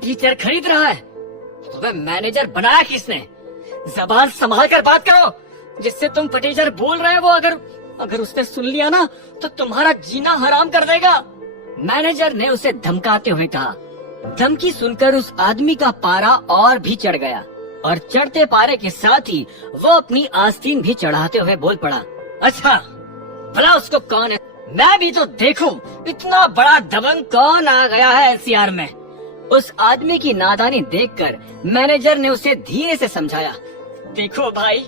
फटीचर खरीद रहा है। तुम्हें मैनेजर बनाया किसने? जबान संभाल कर बात करो। जिससे तुम फटीचर बोल रहे हो वो अगर उसने सुन लिया ना तो तुम्हारा जीना हराम कर देगा। मैनेजर ने उसे धमकाते हुए कहा। धमकी सुनकर उस आदमी का पारा और भी चढ़ गया और चढ़ते पारे के साथ ही वो अपनी आस्तीन भी चढ़ाते हुए बोल पड़ा, अच्छा भला उसको कौन है, मैं भी तो देखूं इतना बड़ा दबंग कौन आ गया है एनसीआर में। उस आदमी की नादानी देखकर मैनेजर ने उसे धीरे से समझाया, देखो भाई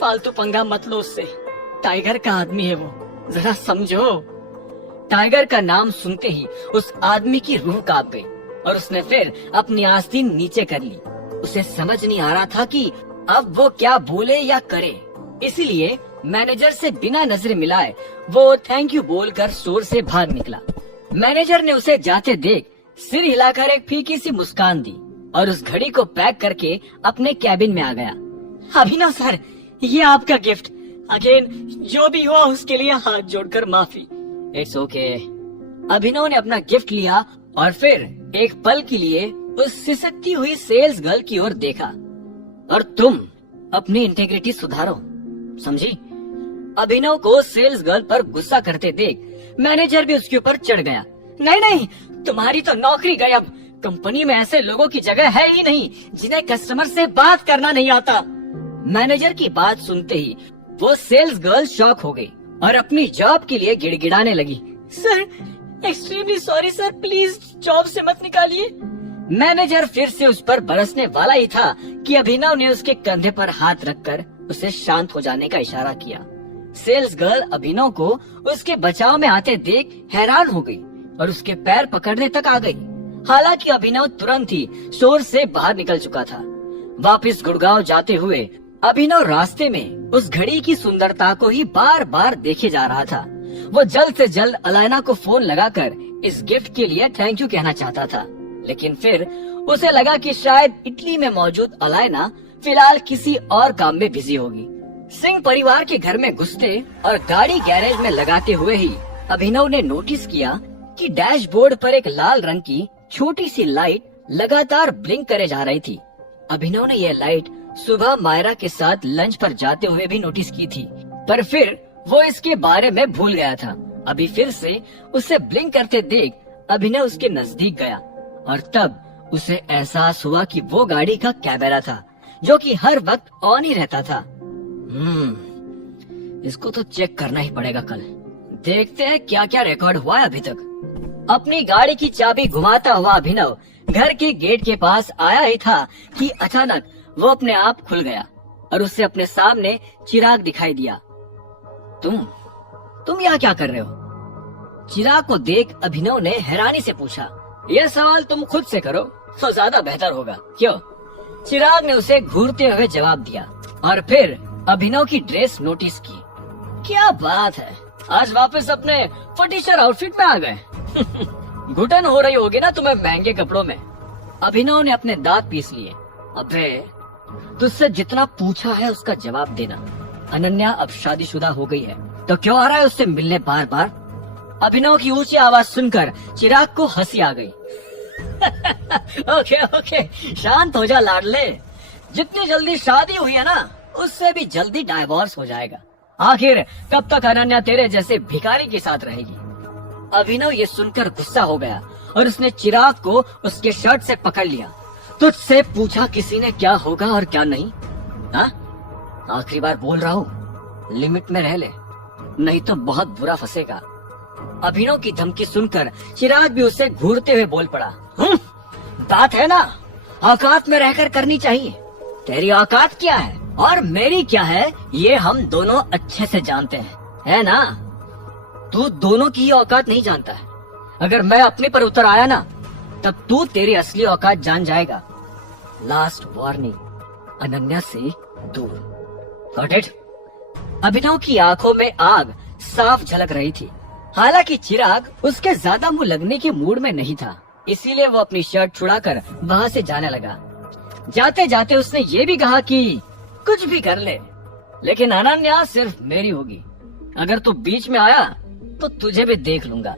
फालतू पंगा मत लो उससे, टाइगर का आदमी है वो, जरा समझो। टाइगर का नाम सुनते ही उस आदमी की रूह कांप गई और उसने फिर अपनी आस्तीन नीचे कर ली। उसे समझ नहीं आ रहा था कि अब वो क्या बोले या करे, इसीलिए मैनेजर से बिना नजर मिलाए वो थैंक यू बोलकर स्टोर से भाग निकला। मैनेजर ने उसे जाते देख सिर हिलाकर एक फीकी सी मुस्कान दी और उस घड़ी को पैक करके अपने कैबिन में आ गया। अभिनव सर, ये आपका गिफ्ट। अगेन जो भी हुआ उसके लिए हाथ जोड़कर माफी। It's okay. अभिनव ने अपना गिफ्ट लिया और फिर एक पल के लिए उस सिसकती हुई सेल्स गर्ल की ओर देखा। और तुम अपनी इंटेग्रिटी सुधारो, समझी? अभिनव को सेल्स गर्ल पर गुस्सा करते देख मैनेजर भी उसके ऊपर चढ़ गया। नहीं नहीं, तुम्हारी तो नौकरी गई। अब कंपनी में ऐसे लोगों की जगह है ही नहीं जिन्हें कस्टमर से बात करना नहीं आता। मैनेजर की बात सुनते ही वो सेल्स गर्ल शॉक हो गई और अपनी जॉब के लिए गिड़गिड़ाने लगी। Sir extremely sorry sir, please job से मत निकालिए। मैनेजर फिर से उस पर बरसने वाला ही था कि अभिनव ने उसके कंधे पर हाथ रखकर उसे शांत हो जाने का इशारा किया। सेल्स गर्ल अभिनव को उसके बचाव में आते देख हैरान हो गई और उसके पैर पकड़ने तक आ गई। हालांकि अभिनव तुरंत ही स्टोर से बाहर निकल चुका था। वापस गुड़गांव जाते हुए अभिनव रास्ते में उस घड़ी की सुंदरता को ही बार बार देखे जा रहा था। वो जल्द से जल्द अलायना को फोन लगाकर इस गिफ्ट के लिए थैंक यू कहना चाहता था, लेकिन फिर उसे लगा कि शायद इटली में मौजूद अलायना फिलहाल किसी और काम में बिजी होगी। सिंह परिवार के घर में घुसते और गाड़ी गैरेज में लगाते हुए ही अभिनव ने नोटिस किया कि डैशबोर्ड पर एक लाल रंग की छोटी सी लाइट लगातार ब्लिंक करे जा रही थी। अभिनव ने यह लाइट सुबह मायरा के साथ लंच पर जाते हुए भी नोटिस की थी, पर फिर वो इसके बारे में भूल गया था। अभी फिर से उसे ब्लिंक करते देख अभिनव उसके नजदीक गया और तब उसे एहसास हुआ कि वो गाड़ी का कैमरा था जो कि हर वक्त ऑन ही रहता था। इसको तो चेक करना ही पड़ेगा कल। देखते हैं क्या क्या रिकॉर्ड हुआ है अभी तक। अपनी गाड़ी की चाबी घुमाता हुआ अभिनव घर के गेट के पास आया ही था कि अचानक वो अपने आप खुल गया और उसे अपने सामने चिराग दिखाई दिया। तुम यहाँ क्या कर रहे हो? चिराग को देख अभिनव ने हैरानी से पूछा। यह सवाल तुम खुद से करो तो ज्यादा बेहतर होगा। क्यों? चिराग ने उसे घूरते हुए जवाब दिया और फिर अभिनव की ड्रेस नोटिस की। क्या बात है, आज वापस अपने फटीचर आउटफिट में आ गए। घुटन हो रही होगी ना तुम्हें महंगे कपड़ों में। अभिनव ने अपने दांत पीस लिए। अबे तुझसे जितना पूछा है उसका जवाब देना। अनन्या अब शादीशुदा हो गई है तो क्यों आ रहा है उससे मिलने बार बार? अभिनव की ऊंची आवाज सुनकर चिराग को हंसी आ गई। ओके ओके, शांत हो जा लाडले। जितनी जल्दी शादी हुई है ना उससे भी जल्दी डाइवोर्स हो जाएगा। आखिर कब तक अनन्या तेरे जैसे भिखारी के साथ रहेगी? अभिनव ये सुनकर गुस्सा हो गया और उसने चिराग को उसके शर्ट से पकड़ लिया। तुझसे पूछा किसी ने क्या होगा और क्या नहीं? हाँ? आखिरी बार बोल रहा हूँ, लिमिट में रह ले, नहीं तो बहुत बुरा फंसेगा। अभिनव की धमकी सुनकर चिराग भी उसे घूरते हुए बोल पड़ा। बात है ना औकात में रहकर करनी चाहिए। तेरी औकात क्या है और मेरी क्या है ये हम दोनों अच्छे से जानते हैं, है ना? तू दोनों की औकात नहीं जानता है। अगर मैं अपने पर उतर आया ना तब तू तेरी असली औकात जान जाएगा। लास्ट वार्निंग, अनन्या से दूर। Got it? अभिनव की आंखों में आग साफ झलक रही थी। हालांकि चिराग उसके ज्यादा मुंह लगने के मूड में नहीं था, इसीलिए वो अपनी शर्ट छुड़ाकर वहाँ से जाने लगा। जाते जाते उसने ये भी कहा कि कुछ भी कर ले, लेकिन अनन्या सिर्फ मेरी होगी। अगर तू बीच में आया तो तुझे भी देख लूंगा।